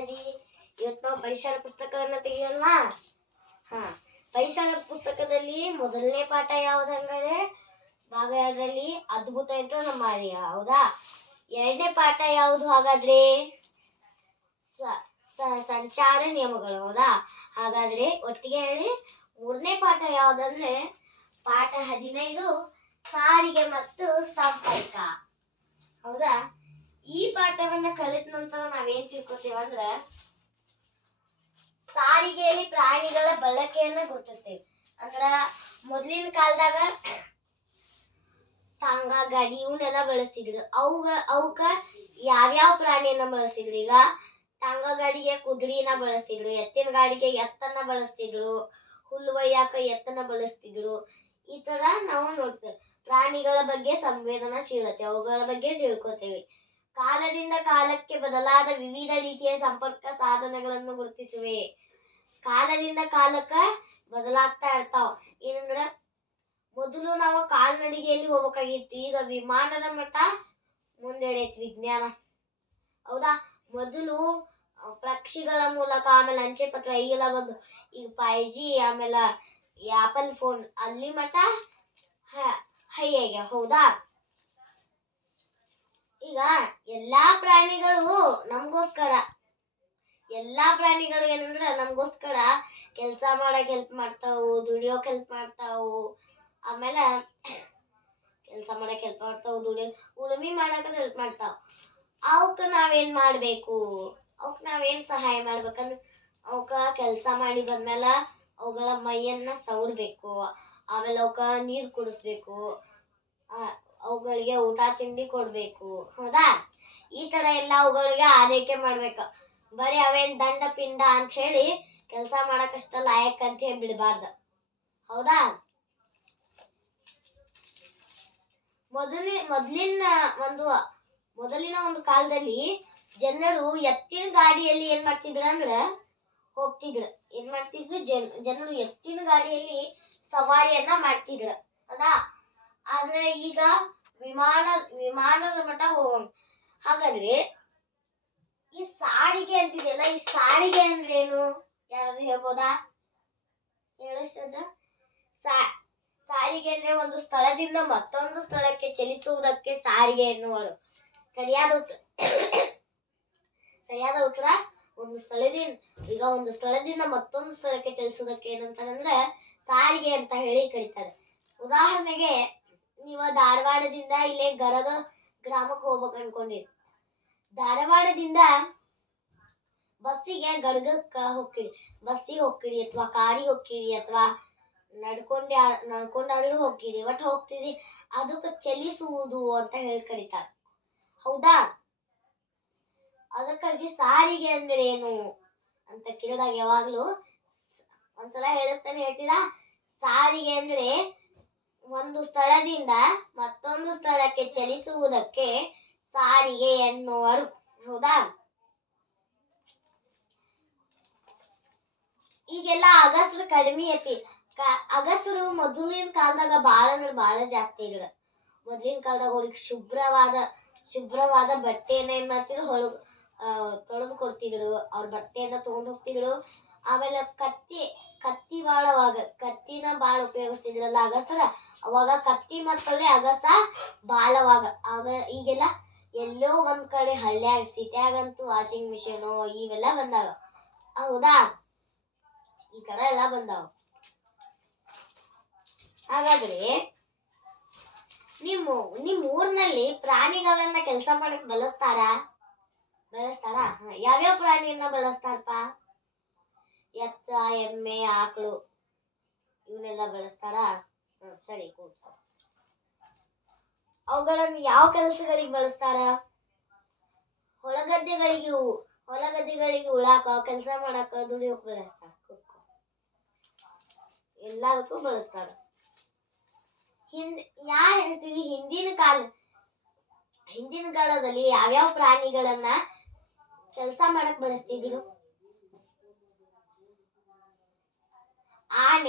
ಸರಿ, ಇವತ್ತು ನಾವು ಪರಿಸರ ಪುಸ್ತಕವನ್ನು ತೆಗೆಯೋಲ್ವಾ? ಹಾ, ಪರಿಸರ ಪುಸ್ತಕದಲ್ಲಿ ಮೊದಲನೇ ಪಾಠ ಯಾವ್ದಂದ್ರೆ ಭಾಗ 2ರಲ್ಲಿ ಅದ್ಭುತ ಯಂತ್ರ ನಮ್ಮ ಮಾರಿಯ, ಹೌದಾ? ಎರಡನೇ ಪಾಠ ಯಾವುದು ಹಾಗಾದ್ರೆ? ಸಂಚಾರ ನಿಯಮಗಳು, ಹೌದಾ? ಹಾಗಾದ್ರೆ ಒಟ್ಟಿಗೆ ಹೇಳಿ. ಮೂರನೇ ಪಾಠ ಯಾವ್ದಂದ್ರೆ ಪಾಠ 15 ಸಾರಿಗೆ ಮತ್ತು ಸಂಪರ್ಕ, ಹೌದಾ? ಈ ಪಾಠವನ್ನ ಕಲಿತ ನಂತರ ನಾವೇನ್ ತಿಳ್ಕೊತೀವಿ ಅಂದ್ರೆ ಸಾರಿಗೆಯಲ್ಲಿ ಪ್ರಾಣಿಗಳ ಬಳಕೆಯನ್ನ ಗುರುತಿಸ್ತೇವೆ. ಅಂದ್ರ ಮೊದಲಿನ ಕಾಲದಾಗ ಟಾಂಗ ಗಾಡಿ ಇವನ್ನೆಲ್ಲ ಬಳಸ್ತಿದ್ರು. ಅವಕ್ಕ ಯಾವ್ಯಾವ ಪ್ರಾಣಿಯನ್ನ ಬಳಸ್ತಿದ್ರು? ಈಗ ಟಾಂಗ ಗಾಡಿಗೆ ಕುದುರೆನ ಬಳಸ್ತಿದ್ರು, ಎತ್ತಿನ ಗಾಡಿಗೆ ಎತ್ತನ್ನ ಬಳಸ್ತಿದ್ರು, ಹುಲ್ಲು ಒಯ್ಯಾಕ ಎತ್ತನ್ನ ಬಳಸ್ತಿದ್ರು. ಈ ತರ ನಾವು ನೋಡ್ತೇವೆ. ಪ್ರಾಣಿಗಳ ಬಗ್ಗೆ ಸಂವೇದನಾಶೀಲತೆ, ಅವುಗಳ ಬಗ್ಗೆ ತಿಳ್ಕೊತೇವೆ. ಕಾಲದಿಂದ ಕಾಲಕ್ಕೆ ಬದಲಾದ ವಿವಿಧ ರೀತಿಯ ಸಂಪರ್ಕ ಸಾಧನಗಳನ್ನು ಗುರುತಿಸುವೆ. ಕಾಲದಿಂದ ಕಾಲಕ್ಕ ಬದಲಾಗ್ತಾ ಇರ್ತಾವ. ಏನಂದ್ರ ಮೊದಲು ನಾವು ಕಾಲ್ನಡಿಗೆಯಲ್ಲಿ ಹೋಗ್ಬೇಕಾಗಿತ್ತು, ಈಗ ವಿಮಾನದ ಮಟ್ಟ ಮುಂದೆಡೈತಿ ವಿಜ್ಞಾನ, ಹೌದಾ? ಮೊದಲು ಪಕ್ಷಿಗಳ ಮೂಲಕ, ಆಮೇಲೆ ಅಂಚೆ ಪತ್ರ ಈಗೆಲ್ಲ ಬಂದು, ಈಗ 5G, ಆಮೇಲೆ ಆಪಲ್ ಫೋನ್, ಅಲ್ಲಿ ಮಟ್ಟ ಹೈ ಆಗ್ಯಾವ, ಹೌದಾ? ಈಗ ಎಲ್ಲಾ ಪ್ರಾಣಿಗಳು ಏನಂದ್ರ ನಮಗೋಸ್ಕರ ಕೆಲಸ ಮಾಡಕ್ ಹೆಲ್ಪ್ ಮಾಡ್ತಾವು, ದುಡಿಯೋಕ್ ಹೆಲ್ಪ್ ಮಾಡ್ತಾವು, ಆಮೇಲೆ ಕೆಲಸ ಮಾಡಕ್ ಹೆಲ್ಪ್ ಮಾಡ್ತಾವು, ಉಳುಮೆ ಮಾಡಕ್ ಹೆಲ್ಪ್ ಮಾಡ್ತಾವ. ಅವಕ್ಕ ನಾವೇನ್ ಮಾಡ್ಬೇಕು? ಅವಕ್ ನಾವೇನ್ ಸಹಾಯ ಮಾಡ್ಬೇಕಂದ್ರೆ ಅವಕ್ಕ ಕೆಲಸ ಮಾಡಿ ಬಂದ್ಮೇಲೆ ಅವುಗಳ ಮೈಯನ್ನ ಸವರ್ಬೇಕು, ಆಮೇಲೆ ಅವಕ್ಕ ನೀರ್ ಕುಡಿಸ್ಬೇಕು, ಅವುಗಳಿಗೆ ಊಟ ತಿಂಡಿ ಕೊಡ್ಬೇಕು, ಹೌದಾ? ಈ ತರ ಎಲ್ಲ ಅವುಗಳಿಗೆ ಆರೈಕೆ ಮಾಡ್ಬೇಕು. ಬರೀ ಅವೇನ್ ದಂಡ ಪಿಂಡ ಅಂತ ಹೇಳಿ ಕೆಲಸ ಮಾಡಕಷ್ಟ ಲಾಯಕ್ ಅಂತ ಹೇಳಿ ಬಿಡಬಾರ್ದು, ಹೌದಾ? ಮೊದಲಿನ ಒಂದು ಕಾಲದಲ್ಲಿ ಜನರು ಎತ್ತಿನ ಗಾಡಿಯಲ್ಲಿ ಏನ್ ಮಾಡ್ತಿದ್ರು ಅಂದ್ರೆ ಹೋಗ್ತಿದ್ರು. ಏನ್ ಮಾಡ್ತಿದ್ರು? ಜನರು ಎತ್ತಿನ ಗಾಡಿಯಲ್ಲಿ ಸವಾರಿಯನ್ನ ಮಾಡ್ತಿದ್ರು, ಹೌದಾ? ಆದ್ರೆ ಈಗ ವಿಮಾನದ ಮಟ್ಟ ಹೋಗೋಣ. ಹಾಗಾದ್ರೆ ಈ ಸಾರಿಗೆ ಅಂತಿದೆಯಲ್ಲ, ಈ ಸಾರಿಗೆ ಅಂದ್ರೆ ಏನು? ಯಾರಾದ್ರೂ ಹೇಳ್ಬೋದಾ? ಹೇಳಷ್ಟದ. ಸಾರಿಗೆ ಅಂದ್ರೆ ಒಂದು ಸ್ಥಳದಿಂದ ಮತ್ತೊಂದು ಸ್ಥಳಕ್ಕೆ ಚಲಿಸುವುದಕ್ಕೆ ಸಾರಿಗೆ ಎನ್ನುವರು. ಸರಿಯಾದ ಉತ್ತರ ಒಂದು ಸ್ಥಳದಿಂದ ಮತ್ತೊಂದು ಸ್ಥಳಕ್ಕೆ ಚಲಿಸುವುದಕ್ಕೆ ಏನಂತಾರಂದ್ರೆ ಸಾರಿಗೆ ಅಂತ ಹೇಳಿ ಕರೀತಾರೆ. ಉದಾಹರಣೆಗೆ ನೀವು ಧಾರವಾಡದಿಂದ ಇಲ್ಲೇ ಗದಗ ಗ್ರಾಮಕ್ಕೆ ಹೋಗ್ಬೇಕು ಅನ್ಕೊಂಡಿರಿ. ಧಾರವಾಡದಿಂದ ಬಸ್ಸಿಗೆ ಗದಗಕ್ಕ ಹೋಗ್ತೀರಿ, ಬಸ್ಸಿಗೆ ಹೋಗ್ತೀರಿ ಅಥವಾ ಕಾರಿಗೆ ಹೋಗ್ತೀರಿ ಅಥವಾ ನಡ್ಕೊಂಡಾದ್ರೂ ಹೋಗ್ತೀರಿ, ಒಟ್ಟು ಹೋಗ್ತೀರಿ. ಅದಕ್ಕೆ ಚಲಿಸುವುದು ಅಂತ ಹೇಳಿ ಕರೀತಾರೆ, ಹೌದಾ? ಅದಕ್ಕಾಗಿ ಸಾರಿಗೆ ಅಂದ್ರೆ ಏನು ಅಂತ ಕೇಳಿದಾಗ ಯಾವಾಗ್ಲೂ ಒಂದ್ಸಲ ಹೇಳಿಸ್ತಾನೆ, ಹೇಳ್ತೀರಾ? ಸಾರಿಗೆ ಅಂದ್ರೆ ಒಂದು ಸ್ಥಳದಿಂದ ಮತ್ತೊಂದು ಸ್ಥಳಕ್ಕೆ ಚಲಿಸುವುದಕ್ಕೆ ಸಾರಿಗೆ ಎನ್ನುವರು, ಹೌದಾ? ಈಗೆಲ್ಲ ಅಗಸ್ರು ಕಡಿಮೆ ಐತಿ. ಅಗಸ್ರು ಮೊದಲಿನ ಕಾಲದಾಗ ಬಾಳ ಜಾಸ್ತಿ ಇದ್ರು. ಮೊದಲಿನ ಕಾಲದಾಗ ಅವ್ರಿಗೆ ಶುಭ್ರವಾದ ಬಟ್ಟೆಯನ್ನ ಏನ್ ಮಾಡ್ತಿದ್ರು? ತೊಳೆದು ಕೊಡ್ತಿದ್ರು. ಅವ್ರ ಬಟ್ಟೆಯನ್ನ ತಗೊಂಡ್ ಹೋಗ್ತಿದ್ರು. ಆಮೇಲೆ ಕತ್ತಿ ಕತ್ತಿನ ಬಾಳ ಉಪಯೋಗಿಸ್ತಿದ್ರಲ್ಲ ಅಗಸರ. ಅವಾಗ ಕತ್ತಿ ಮತ್ತಲ್ಲೇ ಅಗಸ ಬಾಳವಾಗ. ಈಗೆಲ್ಲ ಎಲ್ಲೋ ಒಂದ್ ಕಡೆ ಹಳ್ಳ್ಯಾಗ, ಸಿಟ್ಯಾಗಂತೂ ವಾಷಿಂಗ್ ಮಿಷಿನ್ ಇವೆಲ್ಲ ಬಂದಾವ, ಹೌದಾ? ಈ ತರ ಎಲ್ಲ ಬಂದಾವ. ಹಾಗಾದ್ರೆ ನಿಮ್ ಊರಿನಲ್ಲಿ ಪ್ರಾಣಿಗಳನ್ನ ಕೆಲಸ ಮಾಡಕ್ ಬಳಸ್ತಾರಾ? ಯಾವ್ಯಾವ ಪ್ರಾಣಿಯನ್ನ ಬಳಸ್ತಾರಪ್ಪ? ಎತ್ತ, ಎಮ್ಮೆ, ಆಕಳು ಇವನ್ನೆಲ್ಲ ಬಳಸ್ತಾರ. ಸರಿ, ಕೂತ್ಕೊ. ಅವುಗಳನ್ನು ಯಾವ ಕೆಲಸಗಳಿಗೆ ಬಳಸ್ತಾರ? ಹೊಲಗದ್ದೆಗಳಿಗೆ ಉಳಾಕ, ಕೆಲಸ ಮಾಡಾಕ, ದುಡಿಯೋಕ್ ಬಳಸ್ತಾರ. ಕೂತ್ಕೊ. ಎಲ್ಲದಕ್ಕೂ ಬಳಸ್ತಾರ. ಯಾರು ಹೇಳ್ತೀವಿ? ಹಿಂದಿನ ಕಾಲದಲ್ಲಿ ಯಾವ್ಯಾವ ಪ್ರಾಣಿಗಳನ್ನ ಕೆಲಸ ಮಾಡಕ್ ಬಳಸ್ತಿದ್ರು? ಆನೆ,